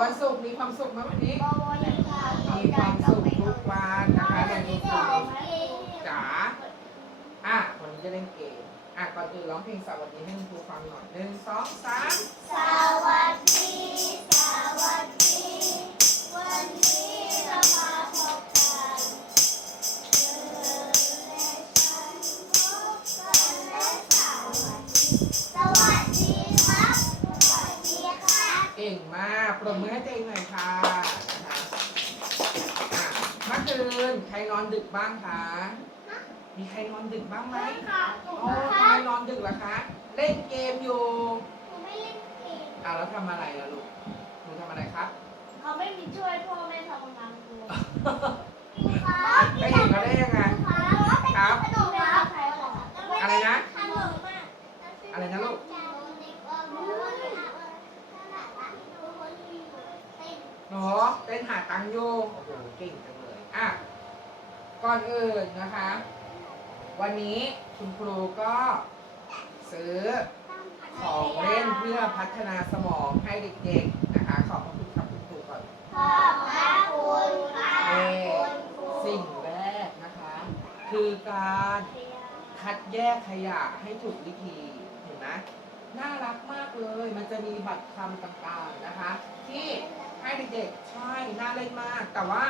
วันศุกร์มีความสุขไหมวันนี้ มีความสุขทุกวันนะคะเรียนทุกวันจ๋าอะวันนี้จะเล่นเกมอะก่อนอื่นร้องเพลงสวัสดีให้คุณครูฟังหน่อยหนึ่งสองสามสวัสดี ปรบมือให้ตัวเองหน่อยค่ะนะคะอะเมื่อคืนใครนอนดึกบ้างคะ มีใครนอนดึกบ้างไหมค่ะโอ้ทำไมนอนดึกล่ะคะ เล่นเกมอยู่หนูไม่เล่นเกมอะแล้วทำอะไรล่ะลูก หนูทำอะไรครับ เขาไม่มีช่วยพ่อแม่ทำงานครู ไปเห็นเขาได้ยังไง ครับ ขนมครับ อะไรนะ ขนมอะ อะไรนะลูก หนูเต้นหาตังค์อยู่โอ้โห เก่งจังเลย อะ ก่อนอื่ นนะคะ วันนี้คุณครูก็ซื้อของเล่นเพื่อพัฒนาสมองให้เด็กๆนะคะ ขอบพระคุณครับคุณครูก่อนขอบพระคุณค่ะเอ่อคุณครูสิ่งแรกนะคะ คือการคัดแยกขยะให้ถูกวิธีเห็นไหมน่ารักมากเลยมันจะมีบัตรคำต่างๆนะคะ ที่ให้เด็กๆใช่น่าเล่นมาก แต่ว่า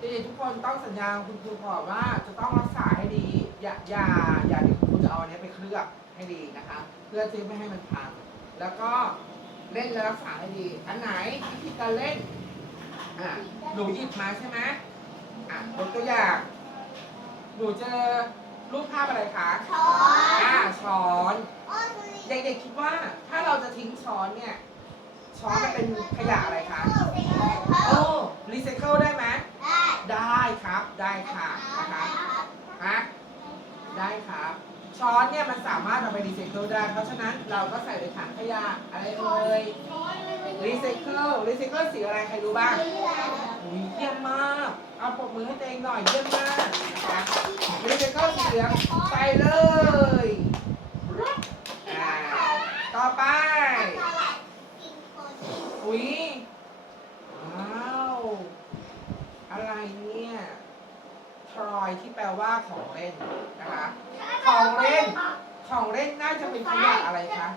เด็กๆทุกคนต้องสัญญากับคุณครูก่อนว่าจะต้องรักษาให้ดี อย่าอย่าอย่าเดี๋ยวคุณครูจะเอาอันนี้ไปเคลือบให้ดีนะคะ เพื่อที่ไม่ให้มันพังแล้วก็เล่นและรักษาให้ดี อันไหนวิธีการเล่นอะหนูหยิบมาใช่ไหมอะยกตัวอย่างหนูเจอรูปภาพอะไรคะช้อน อ่าช้อนอ้อนบุหรี่เด็กๆคิดว่าถ้าเราจะทิ้งช้อนเนี่ยช้อนมันเป็นขยะอะไรคะโอ้รีไซเคิลได้ไหม ได้ได้ครับได้ค่ะนะคะฮะได้ครับ ช้อนเนี่ยมันสามารถเอาไปรีไซเคิลได้ เพราะฉะนั้นเราก็ใส่ในถังขยะอะไรเอ่ยรีไซเคิลรีไซเคิลสีอะไรใครรู้บ้างอุ๊ยเยี่ยมมาก เอาปรบมือให้ตัวเองหน่อยเยี่ยมมากนะรีไซเคิลสีเหลืองใส่เลยอ่าต่อไปอุ๊ย ว้าว อะไรเนี่ย ทร อยที่แปลว่าของเล่นนะคะ ของเล่น ของเล่นน่าจะเป็นขยะอะไรคะ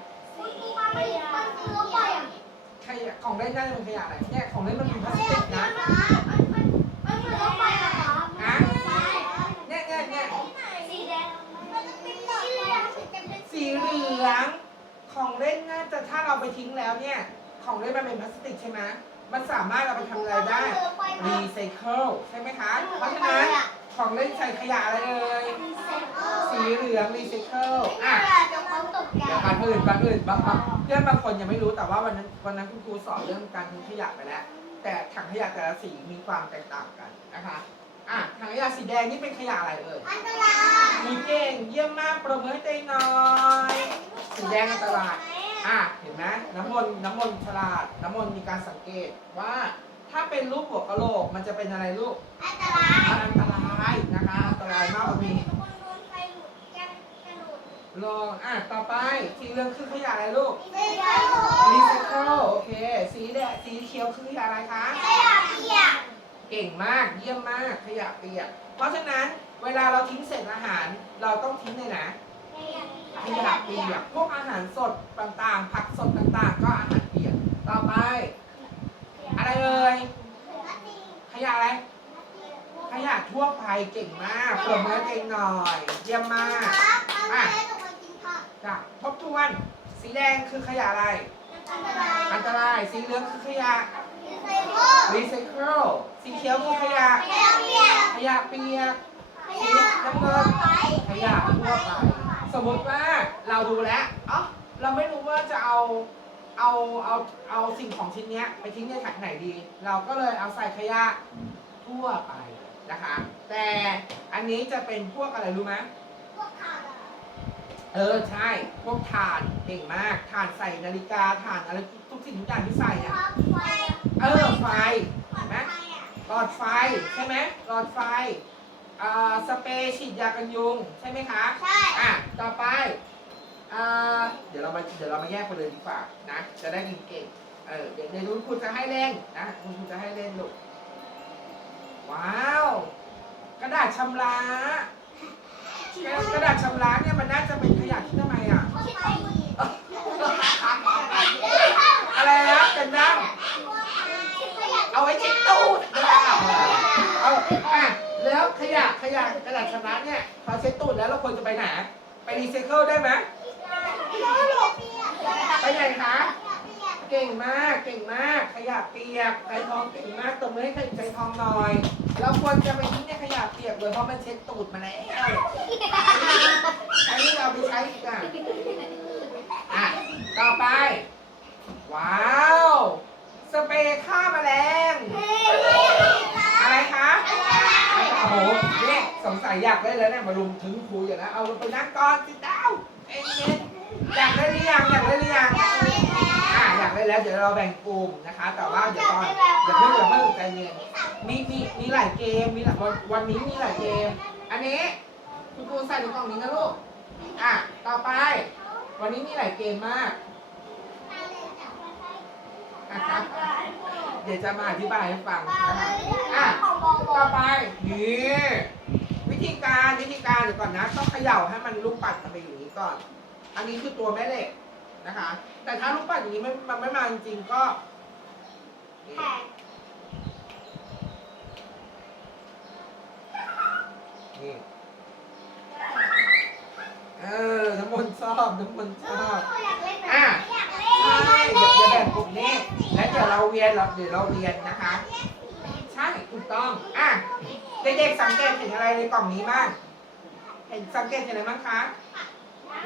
ขยะของเล่นน่าจะเป็นขยะอะไรเนี่ยของเล่นมันเป็นพลาสติกนะฮะเนี่ยเนี่ยเนี่ยสีแง่สีเหลืองสีเหลือง ของเล่นน่าจะถ้าเราไปทิ้งแล้วเนี่ย ของเล่นมันเป็นพลาสติกใช่ไหมมันสามารถเอาไปทำอะไรได้ รีไซเคิลใช่ไหมคะ เพราะฉะนั้น ของเล่นใส่ขยะอะไรเลยสีเหลืองรีไซเคิลอะเดี๋ยวก่อนอื่นก่อนอื่นบางบางเพื่อนบางคนยังไม่รู้แต่ว่าวันนั้นวันนั้นคุณครูสอนเรื่องการทิ้งขยะไปแล้ว แต่ถังขยะแต่ละสีมีความแตกต่างกันนะคะอะถังขยะสีแดงนี่เป็นขยะอะไรเอ่ยอันตรายมีเก่งเยี่ยมมากประมือให้เต้หน่อยสีแดงอันตรายอะเห็นไหมน้ำมนต์น้ำมนต์ฉลาดน้ำมนต์มีการสังเกตว่าถ้าเป็นรูปหัวกะโหลกมันจะเป็นอะไรลูก อันตรายมันอันตราย นะคะอันตรายมากกว่ามีคนโดนไฟหลุดแก้แก้หลุดลองอะต่อไปสีเหลืองคือขยะอะไรลูกไม่ได้รีไซเคิลโอเค สีแดงสีเขียวคือขยะอะไรคะขยะเปียกเก่งมากเยี่ยมมากขยะเปียกเพราะฉะนั้นเวลาเราทิ้งเศษอาหารเราต้องทิ้งในไหนขยะเปียกพวกอาหารสดต่างๆ ผักสดต่างๆ ก็อาหารเปียกต่อไป อะไรเอ่ยขยะอะไร ขยะทั่วไปเก่งมากปรบมือให้ตัวเองหน่อย เยี่ยมมากครับเอาแม่ตกมากินผักจ้ะทบทวน สีแดงคือขยะอะไร อันตรายอันตรายสีเหลืองคือขยะไฟโม่รีไซเคิลสีเขียวคือขยะ ขยะเปียกขยะเปียกขยะน้ำเงินขยะทั่วไป สมมติว่าเราดูแล้วอ๋อเราไม่รู้ว่าจะเอาเอาเอาเอาสิ่งของชิ้นเนี้ยไปทิ้งในถังไหนดี เราก็เลยเอาใส่ขยะทั่วไป นะคะ แต่อันนี้จะเป็นพวกอะไรรู้ไหมพวกขาดอะพเออใช่ พวกถ่านเก่งมากถ่านใส่นาฬิกาถ่านอะไรทุกสิ่งทุกอย่างที่ใส่เนี่ยไฟเออไฟเห็นไหมไฟอะหลอดไฟใช่ไหมหลอดไฟอ่าสเปรย์ฉีดยากันยุงใช่ไหมคะใช่อะต่อไปอ่าเดี๋ยวเรามาเดี๋ยวเรามาแยกไปเลยดีกว่านะจะได้เก่งๆเออเดี๋ยวเดี๋ยวคุณครูจะให้เล่นนะคุณครูจะให้เล่นลูก ว้าว กระดาษชำระกระดาษชำระเนี่ยมันน่าจะเป็นขยะที่ทำไมอะ อะไรนะเป็นดังเอาไว้เช็ดตูดหรือเปล่าเอาอะแล้วขยะขยะกระดาษชำระเนี่ยพอเช็ดตูดแล้วเราควรจะไปไหนไปรีไซเคิลได้ไหมไปไหนคะ เก่งมาก เก่งมาก ขยะเปียกไก่ทองเก่งมากตบมือให้ไก่ทองหน่อยเราควรจะไปทิ้งในขยะเปียกเลยเพราะมันเช็ดตูดมาแล้วใช้นี่เราไปใช้อีกอะอะ ต่อไป ว้าว สเปรย์ฆ่าแมลง อะไรคะโอ้โหนี่สงสัยอยากได้แล้วเนี่ยมารุมถึงครูอย่างนะเอาลงไปนั่งก่อนสิเต้าเอ็นเย็นอยากได้หรือยังอยากได้หรือยัง ได้แล้วเดี๋ยวเราแบ่งกลุ่มนะคะ แต่ว่าเดี๋ยวก่อนอย่าเพิ่งอย่าเพิ่งใจเย็นมีมีมีหลายเกมมีหลายวันวันนี้มีหลายเกม อันนี้คุณครูใส่ในกล่องนี้นะลูกอะต่อไป วันนี้มีหลายเกมมากเดี๋ยวจะมาอธิบายให้ฟังนะคะอะต่อไปนี่วิธีการวิธีการเดี๋ยวก่อนนะต้องเขย่าให้มันลูกปัดมันไปอย่างนี้ก่อน อันนี้คือตัวแม่เหล็ก นะคะ แต่ถ้าลูกปัดอย่างนี้ไม่มันไม่มาจริงๆก็นี่นี่เออน้ำมนต์ชอบน้ำมนต์ชอบใช่เดี๋ยวจะแบ่งกลุ่มนี้ แล้วเดี๋ยวเราเวียนเราเดี๋ยวเราเวียนนะคะ ใช่ถูกต้อง อะ เด็กๆสังเกตเห็นอะไรในกล่องนี้บ้างเห็นสังเกตเห็นอะไรบ้างคะ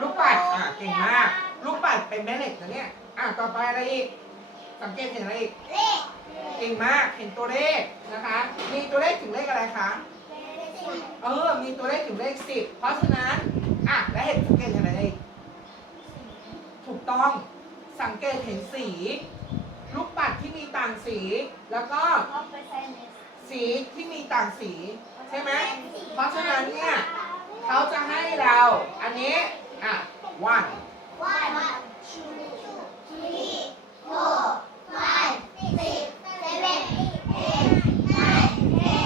ลูกปัดอะเก่งมาก ลูกปัดเป็นแม่เหล็กนะเนี่ย อะต่อไปอะไรอีก สังเกตเห็นอะไรอีกเก่งมาก เห็นตัวเลขนะคะ มีตัวเลขถึงเลขอะไรคะ เออ มีตัวเลขถึงเลขสิบ เพราะฉะนั้น อะ แล้วเห็นสังเกตเห็นอะไรอีก ถูกต้อง สังเกตเห็นสี ลูกปัดที่มีต่างสี แล้วก็สีที่มีต่างสี ใช่ไหม เพราะฉะนั้นเนี่ย เขาจะให้เรา อันนี้ อะ one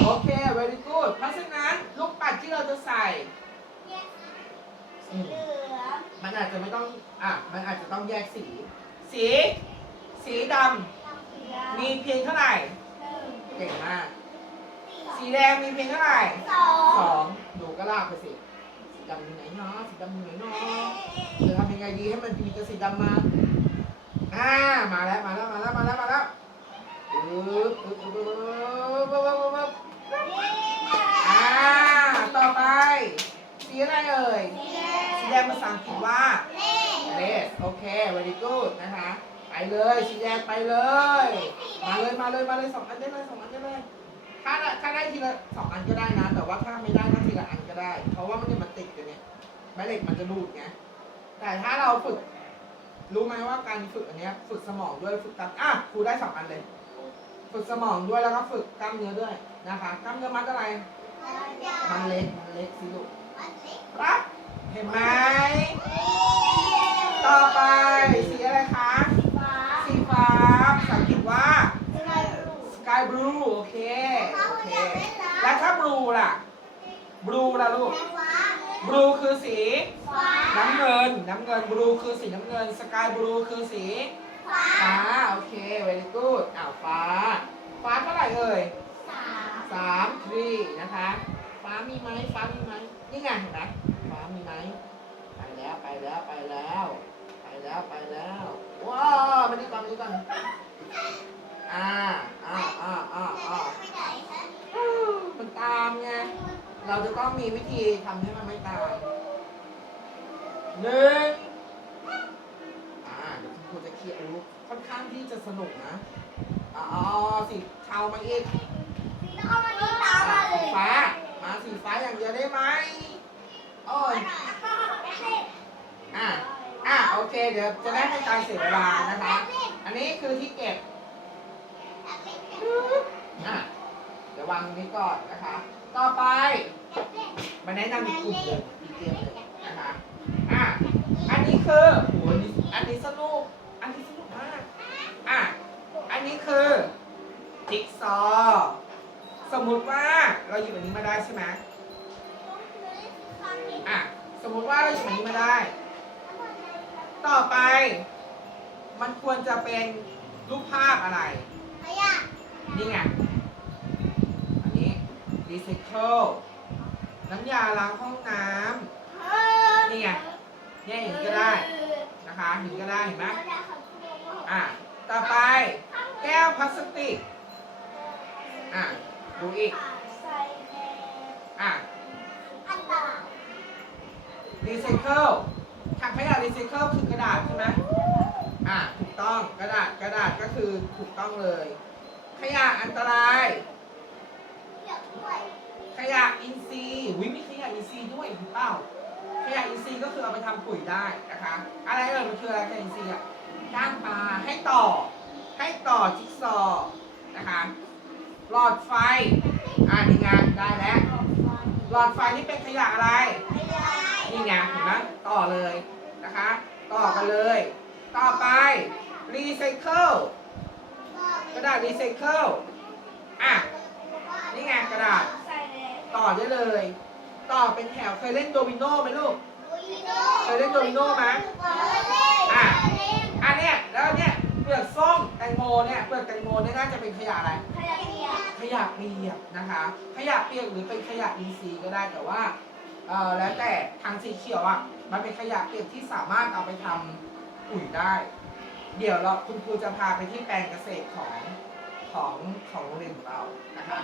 โอเค very good เพราะฉะนั้นลูกปัดที่เราจะใส่เหลืองมันอาจจะไม่ต้อง อะ มันอาจจะต้องแยกสี สี สีดำมีเพียงเท่าไหร่ เก่งมาก สีแดงมีเพียงเท่าไหร่สองงหนูก็ลากไปสิีดำอยู่ไหนเนาะสีดำอยู่ไหนเนาะจะทำยังไงดีให้มันมีแต่สีดำมาอ่ามาแล้วมาแล้วมาแล้วมาแล้วมาแล้วอึ๊บปึ๊บอึ๊บอึ๊บปึ๊บอึ๊บอ่าต่อไป สีอะไรเอ่ยสีแดงภาษาอังกฤษว่า red โอเค very good นะคะไปเลยสีแดงไปเลย มาเลยมาเลยมาเลยสองอันได้เลยสองอันได้เลยถ้าถ้าได้ทีละสองอันก็ได้นะ แต่ว่าถ้าไม่ได้ก็ทีละอัน ได้ เพราะว่ามันเนี่ยมันติดกันเนี่ยแม่เหล็กมันจะรูดไงแต่ถ้าเราฝึก รู้ไหมว่าการฝึกอันเนี้ย ฝึกสมองด้วยฝึกกล้ามอะครูได้สองอันเลย ฝึกสมองด้วยแล้วก็ฝึกกล้ามเนื้อด้วยนะคะกล้ามเนื้อมัดอะไรมันเล็กมันเล็กสิลูกครับเห็นไหมต่อไปสีอะไรคะสีฟ้าภาษาอังกฤษว่า sky blue โอเคโอเคแล้วถ้า blue ล่ะ blue ล่ะลูก blue คือสี น้ำเงิน น้ำเงิน blue คือสีน้ำเงิน sky blue คือสี ฟ้า โอเค very good อ้าวฟ้า ฟ้าเท่าไหร่เอ่ยสามทรีนะคะ ฟ้ามีไหมฟ้ามีไหมนี่ไงเห็นไหมฟ้ามีไหมไปแล้วไปแล้วไปแล้ว ไปแล้วไปแล้ว ว้าวมานี่ก่อนมานี่ก่อนอ่าอ่าอ่าอ่าอ่ามันตามไง เราจะ ต้องมีวิธีทำให้มันไม่ตามหนึ่งอ่าเดี๋ยวคุณครูจะเคลียร์รู้ค่อนข้างที่จะสนุกนะอ๋อสีเทามาอีกสีฟ้า มาสีฟ้าอย่างเดียวได้ไหมโอ้ยเค เดี๋ยวจะได้ไม่การเสียเวลานะคะ อันนี้คือที่เก็บ อะ เดี๋ยววางตรงนี้ก่อนนะคะ ต่อไป มาแนะนำอีกกลุ่มหนึ่งอีกเกมหนึ่งนะคะอะอันนี้คือโหอันนี้อันนี้สนุก อันนี้สนุกมากอะอันนี้คือจิ๊กซอว์สมมุติว่าเราหยิบอันนี้มาได้ใช่ไหมอะสมมุติว่าเราหยิบอันนี้มาได้ ต่อไป มันควรจะเป็นรูปภาพอะไร นี่ไง อันนี้รีไซเคิล น้ำยาล้างห้องน้ำนี่ไงนี่ยอย่างนี้ก็ได้นะคะอย่างนี้ก็ได้เห็นไหมอะต่อไปแก้วพลาสติกอะดูอีกอะรีไซเคิลถังขยะรีไซเคิลคือกระดาษใช่ไหมอะถูกต้องกระดาษกระดาษก็คือถูกต้องเลย ขยะอันตราย ทรีย์ด้วยถูกเปล่าขยะอินทรีย์ก็คือเอาไปทำปุ๋ยได้นะคะ อะไรเอ่ยมันคืออะไรขยะอินทรีย์อะก้างปลาให้ต่อ ให้ต่อจิ๊กซอว์นะคะ หลอดไฟ อ่านี่ไงได้แล้ว หลอดไฟนี่เป็นขยะอะไรนี่ไงเห็นไหมต่อเลยนะคะ ต่อกันเลย ต่อไปรีไซเคิลกระดาษรีไซเคิลอะนี่ไงกระดาษต่อได้เลย ต่อเป็นแถวเคยเล่นโดมิโนไหมลูก เคยเล่นโดมิโนไหมอะอันเนี้ยแล้วเนี่ยเปลือกส้มแตงโมเนี่ยเปลือกแตงโมเนี่ยน่าจะเป็นขยะอะไร ขยะเปียกนะคะ ขยะเปียกหรือเป็นขยะอินทรีย์ก็ได้แต่ว่าเออแล้วแต่ทางสีเขียวอะมันเป็นขยะเปียกที่สามารถเอาไปทำปุ๋ยได้ เดี๋ยวเราคุณครูจะพาไปที่แปลงเกษตรของของของโรงเรียนของเรานะคะ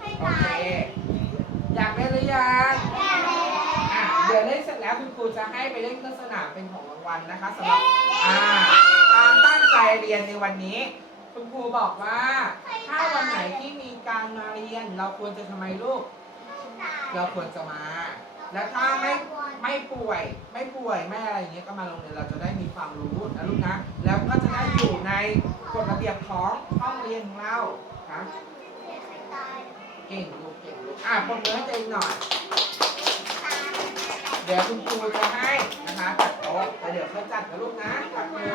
โอเค อยากเล่นหรือยังอะเดี๋ยวเล่นเสร็จแล้วคุณครูจะให้ไปเล่นเครื่องสนามเป็นของรางวัลนะคะสำหรับอ่าการตั้งใจเรียนในวันนี้ คุณครูบอกว่า ถ้าวันไหนที่มีการมาเรียน เราควรจะทำไมลูก เราควรจะมา แล้วถ้าไม่ไม่ป่วยไม่ป่วยไม่อะไรอย่างเงี้ยก็มาโรงเรียนเราจะได้มีความรู้นะลูกนะแล้วก็จะได้อยู่ในกฎระเบียบของห้องเรียนของเราครับ เก่งลูกเก่งลูกอะปรเนื้อให้ตัวเองหน่อย เดี๋ยวคุณครูจะให้นะคะจัดโต๊ะแต่เดี๋ยวเขาจัดกับลูกนะจับมือ